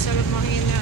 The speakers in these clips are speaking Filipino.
sa mahina.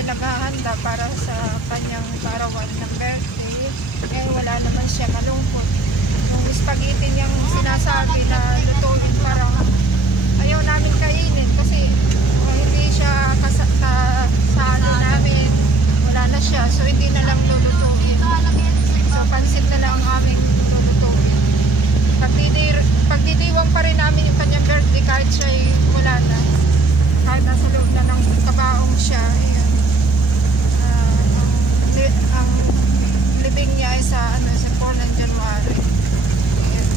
Naghahanda para sa kanyang parawan ng birthday, eh wala naman siya, malungkot. Yung spaghetti niyang sinasabi na lutuin, parang ayaw namin kainin kasi hindi siya kasalo namin, wala na siya, so hindi na lang lulutuin. So pansit na lang ang aming lulutuin. Pagdidiwang pa rin namin yung kanyang birthday kahit siya'y wala na, kahit nasa loob na ng kabaong siya. Ang libing niya ay sa 4 ng January. Ayan.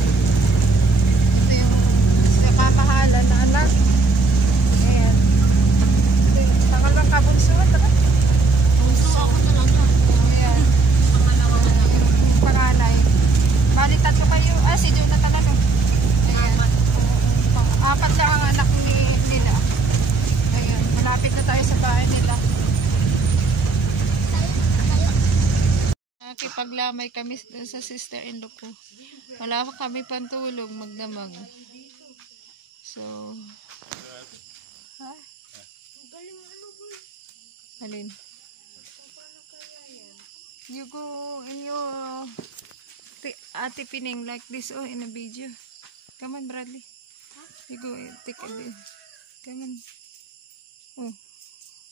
Ito yung kamahalan na anak. Ayan. Pangalawang kabunso. Bunso ako na lang. Ayan. Yung panganay. Bali 3 kayo. Si Jonathan ano. Ayan. 4 lang ang anak nila. Ayan. Malapit na tayo sa bahay nila. Nakipaglamay kami sa sister-in-law ko. Wala pa kami pantulog, magdamag. So, ha? Alin? You go in your Ate Pining like this, oh, in a video. Come on, Bradley. You go take a video. Come on. Oh,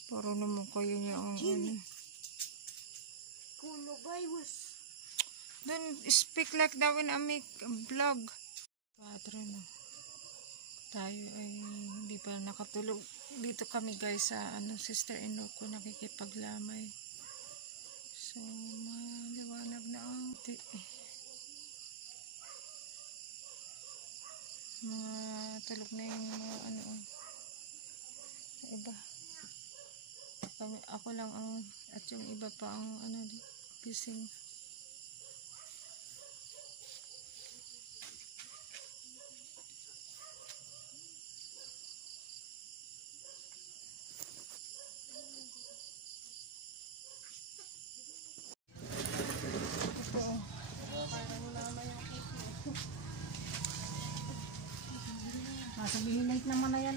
parang naman kayo niya ang ano. Don't speak like that when I make a vlog. Patron, tayo ay hindi pa nakatulog. Dito kami guys sa sister-in-law ko, nakikipaglamay. So maliwanag na ang mga tulog na yung mga iba. Ako lang ang at yung iba pa ang gising. Sabihin light naman na yan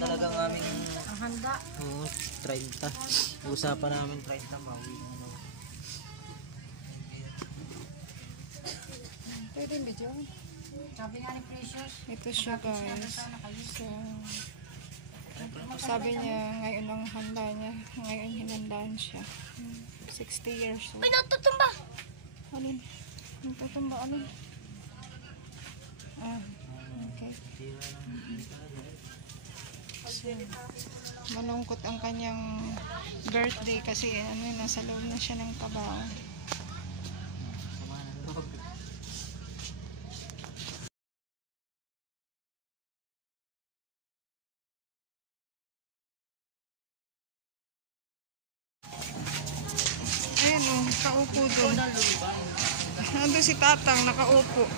talagang aming ang handa. 30. Usapan namin 30 bawi na daw. Pwede video. Sabi nga ni Precious, ito siya guys. So, sabi niya ngayon ang handa niya. Ngayon hinandaan siya. 60 years old. May natutumba! Alin? Natutumba alin? Okay. So, malungkot ang kanyang birthday kasi nasa loob na siya ng kabaong. Ayan o, nakaupo doon. Nandun si Tatang, nakaupo.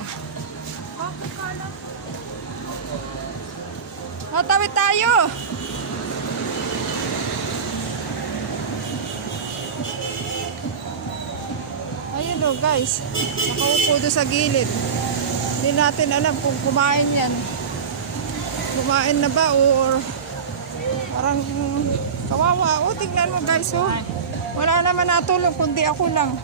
Tawid tayo! Ayun o guys, nakaupo doon sa gilid. Hindi natin alam kung kumain yan. Kumain na ba or parang kawawa. O, tingnan mo guys o. Wala naman natulong kundi ako lang.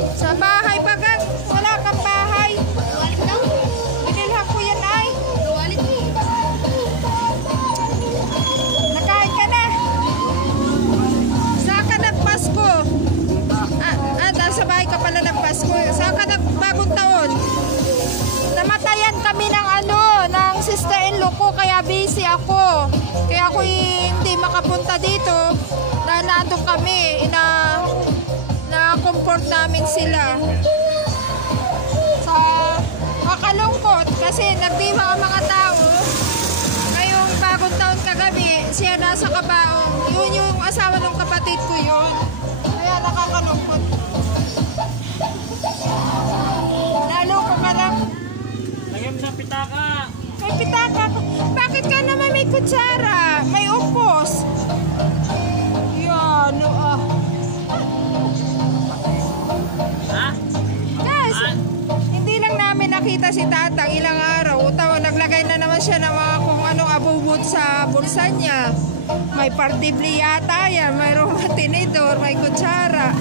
Sa bahay bagang, wala kang bahay. Binilhan ko yan ay. Nakain ka na. Saan ka nagpasko? Sa bahay ka pala nagpasko. Saan ka nagbagong taon? Namatayan kami ng ng sister-in-law ko, kaya busy ako. Kaya ako hindi makapunta dito dahil nandun kami, na-comfort namin sila. Sa makalungkot kasi nagdiwa ang mga tao. Ngayong bagong taon kagabi, siya nasa Kabaong. Yun yung asawa ng kapatid ko yun. Kaya nakakalungkot. Naloko ka lang. Lagyan mo sa pitaka. May pitaka. Bakit ka naman may kutsara? May upos. Yan. Ha? Guys, hindi lang namin nakita si Tatang ilang araw. Naglagay na naman siya ng mga kung anong abubot sa bulsa niya. May partibli yata yan. Mayroong tinidor, may kutsara.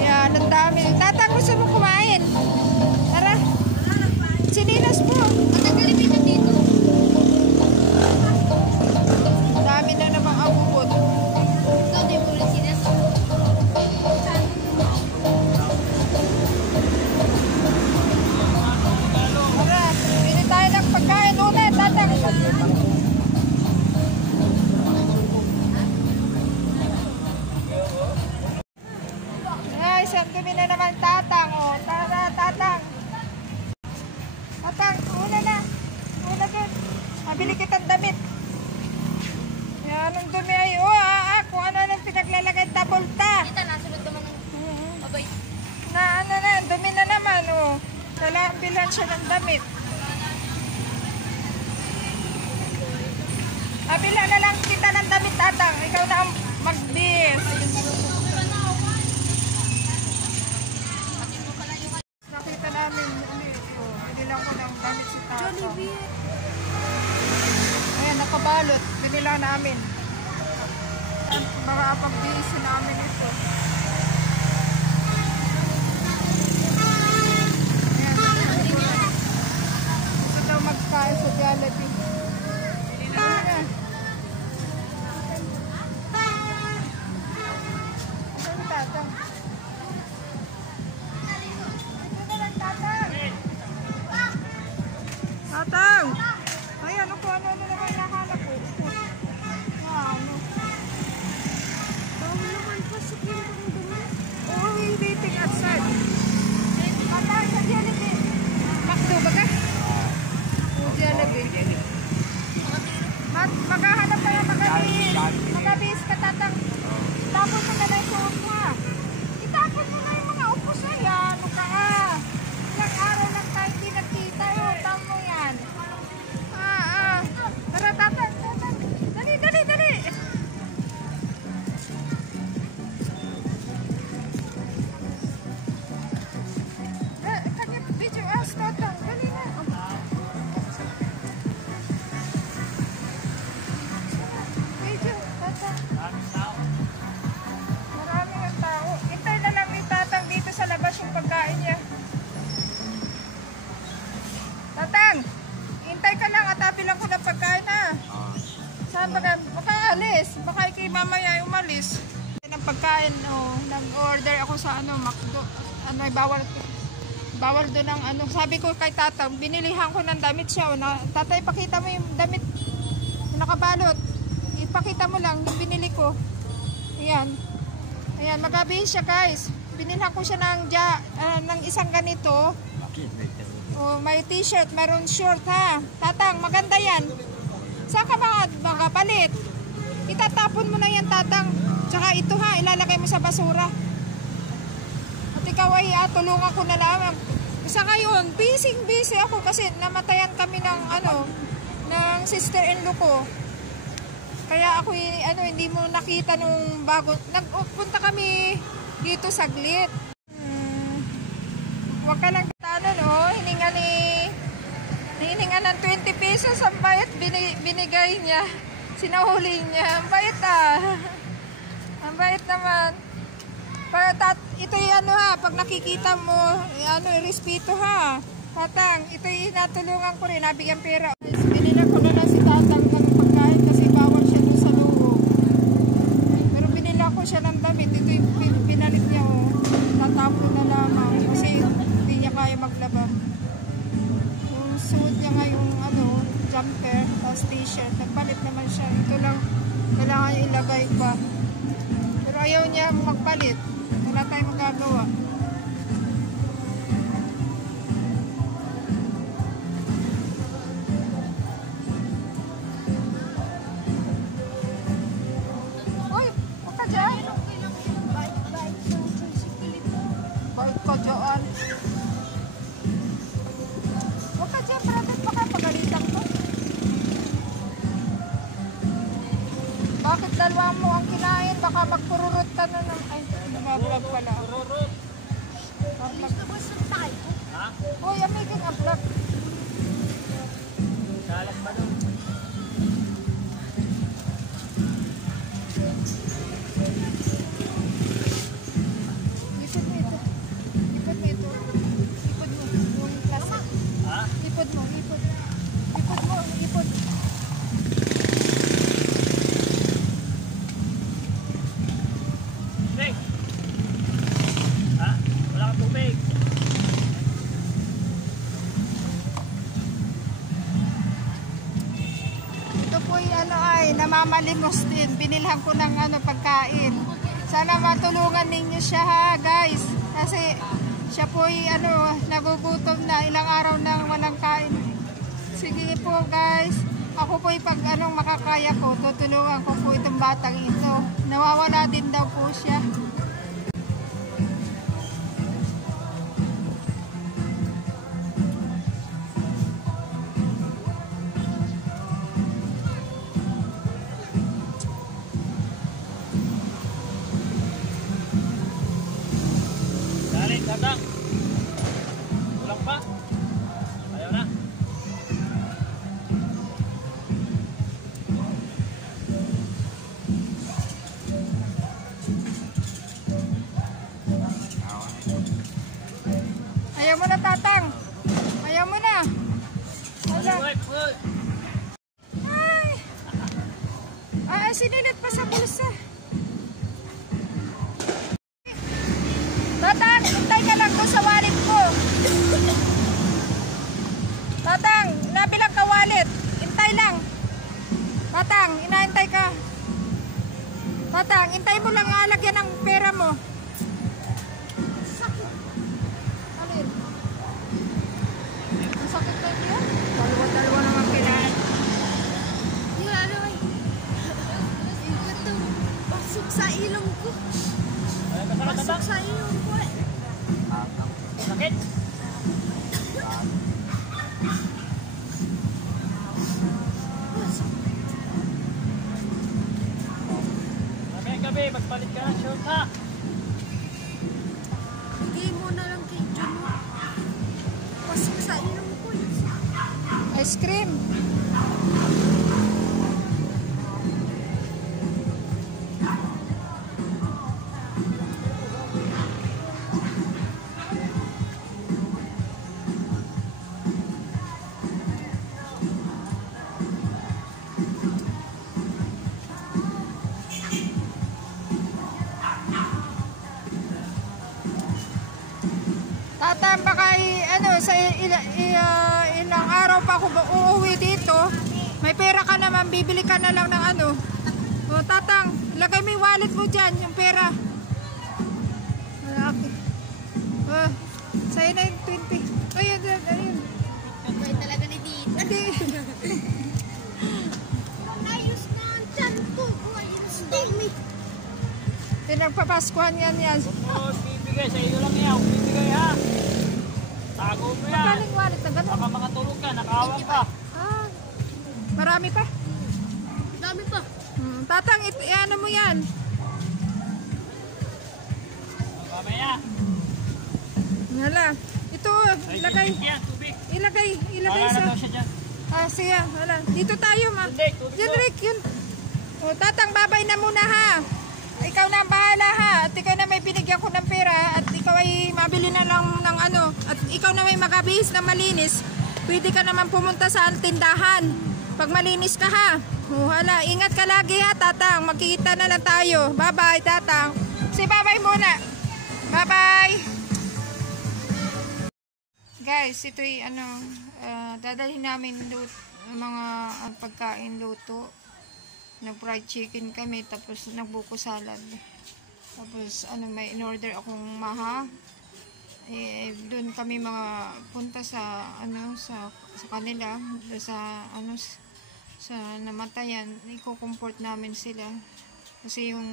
Yan, ang dami. Tatang, gusto mo kumain? Tara. Sinilas po. Magkakalimitan dito. Dami na namang abubot. Ikaw din mo rin sinas. Tara, pili tayo ng pagkain ulit, Tatang. Guys, yan kami na naman, Tatang. Oh, tara, Tatang. Tatang, una na. Una dun. Mabili kitang damit. Yan, ang dumi ay, kung ano nang pinaglalagay, tabulta. Kita, nasunod naman ng abay. Ang dumi na naman, Kailangan bilhan siya ng damit. Bilhan na lang kita ng damit, Tatang. Ikaw na ang mag-bis. Nakita namin, binilang ko ng damit si Tatang. Ayan, nakabalot. Binilang namin. Baka pag-bis namin ito. Magkain sa Jollibee. Bili na na. Saan Tatang? Ito na lang, Tatang. Tatang! Ayan, ano naman nakalap ko. Dami naman pa sa pintong dumi. Oo, waiting outside. Tatang, sa Jollibee. Makdo ba ka? Jollibee. Maghahanap pa yung magabis ka, Tatang. Tapos mo na lang yung suot mo, ha? Itapon mo na yung mga upos na yan. Ano ka, ilang araw lang tayo hindi nagkita. Tama mo yan. Tara, Tatang. Dali. Kanya video as, Tatang. Dali na. Maraming ang tao. Hintay na lang ni Tatang dito sa labas yung pagkain niya. Tatang, hintay ka lang at bilang ko ng pagkain, ha? Saan ba ka? Baka alis. Baka ikay mamaya umalis. Ng pagkain, nag-order ako sa McDo. Bawal doon ang Sabi ko kay Tatang, binilihan ko ng damit siya. Tatay, pakita mo yung damit. Nakabalot. Ipakita mo lang yung binili ko. Ayan, magabi siya, guys. Binilhan ko siya ng isang ganito. May t-shirt, mayroon short, ha. Tatang, maganda yan. Saan ka mga palit? Itatapon mo na yan, Tatang. Tsaka ito, ha, ilalagay mo sa basura. At ikaw ay tulungan ko na lang. Sa ngayon, busy ako kasi namatayan kami ng ng sister-in-law ko. Kaya ako hindi mo nakita nung bago. Nagpunta kami dito saglit. Huwag ka lang hininga ng 20 pesos ang bayad binigay niya. Sinahuli niya. Ang bayad Ang bayad naman. Ito yung ano ha, pag nakikita mo, ano, respeto ha. Tatang, ito yung natulungan ko rin, nabigyan pera. Binila ko na lang si Tatang ng pagkain kasi bawal siya doon sa loob. Pero binila ko siya ng damit, ito yung pinalit niya oh. Tatapon na lamang kasi hindi niya kaya maglaba. Yung suot niya nga yung ano, jumper, tapos t-shirt, nagpalit naman siya. Ito lang, kailangan niya ilagay pa. Pero ayaw niya magpalit. Wala tayong magagawa. Uy, huwag ka dyan. Bait ka dyan. Huwag ka dyan, Brandon. Baka pagalitan ko. Bakit dalawa mo ang kinain? Baka magpururot ka na ng... Ay, nag-vlog pala. Rurut. Ha? Uy, amigin ang vlog. Salat pa doon. Ipod mo ito. Ipod mo ito. Ipod mo. Yung plastic. Ha? Ipod mo. Ipod. Ipod mo. Ipod. Tubig. Ha? Wala kang tubig. Ito po yung ano ay namamalimos din. Binilhan ko ng ano pagkain. Sana matulungan ninyo siya ha guys. Kasi siya po yung ano nagugutom na ilang araw nang walang kain. Sige po guys. Ako po yung pag anong makakaya ko, tutulungan ko po itong batang ito. Nawawala din daw po siya. Salit, Tatang. Kulang pa. Ayaw na. Ayaw mo na Tatang. Ayaw mo na. Wala. Uy. Ay. Ay, sinilit pa sa bulsa. Tatang, hintay ka lang doon sa wallet ko. Tatang, nabilang ka wallet. Hintay lang. Tatang, inahintay ka. Tatang, hintay mo lang nga lagyan ng pera mo. Sakit. Alin? Ang sakit na yun? Dalawa-dalawa naman kailangan. Yung ano ay. Ito. Pasok sa ilong ko. Ayaw na Pasok Tatang. sa ilong ko eh. Sakit. Mamayang gabi, magpalit ka ng short ha. Bigay mo na lang kay John. Pasok sa ilong ko eh. Ice cream. Tatang, baka ano, sa ilang araw pa ako uuwi dito. May pera ka naman, bibili ka na lang ng ano. O, Tatang, lagay mo yung wallet mo dyan, yung pera. Okay. Sa'yo na yung 20. Ayun, ayun. Abay talaga ni Dito. Hindi. Ayos na ang tiyan ko. Ayos din. Pinagpapaskuhan yan yan. Oh, bibigay sa iyo lang yan. Bibigay ha. Tago mo yan. Magaling wallet na gano'n. Baka makatulog ka, nakawang ka. Ah, marami pa. Dami pa. Tatang, ano mo yan? Mamaya. Wala. Ito, Ay, ilagay. tubig yan, tubig. Ilagay Wala na sa... daw siya dyan. Ah, sige, wala. Dito tayo, ma. Hindi, tubig Yun, ko. Rick, yun. O, Tatang, babay na muna, ha. Ay, ikaw na ang bahala ha. At ikaw na may binigyan ko ng pera. At ikaw ay mabili na lang ng ano. At ikaw na may makabihis na malinis. Pwede ka naman pumunta sa tindahan. Pag malinis ka ha. Hala, ingat ka lagi ha, Tatang. Magkikita na lang tayo. Bye-bye, Tatang. Say bye-bye muna. Bye-bye. Guys, ito'y dadalhin namin mga pagkain luto. Nag-fried chicken kami, tapos nagbuko salad. Tapos may in-order akong maha. Doon kami mga punta sa sa kanila, sa namatayan. Iko-comfort namin sila. Kasi yung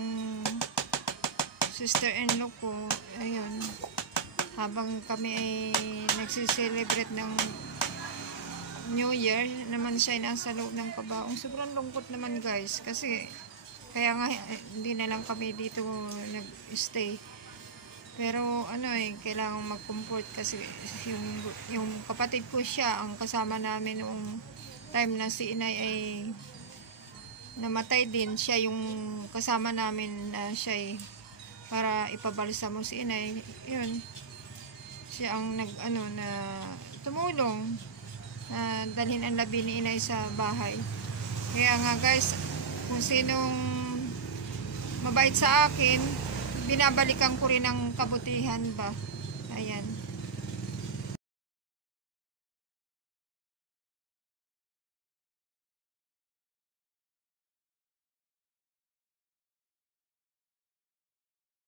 sister-in-law ko, ayun, habang kami ay nagsiselebrate ng New Year, naman siya nasa loob ng kabaong. Sobrang lungkot naman guys, kasi kaya nga hindi na lang kami dito nag-stay. Pero kailangan mag-comfort kasi yung kapatid ko siya ang kasama namin noong time na si inay ay namatay din. Siya yung kasama namin na siya ay para ipabalsa mo si inay. Yun, siya ang na tumulong na dalhin ang labi ni inay sa bahay. Kaya nga guys, kung sinong mabait sa akin, binabalikan ko rin ang kabutihan ba. Ayan.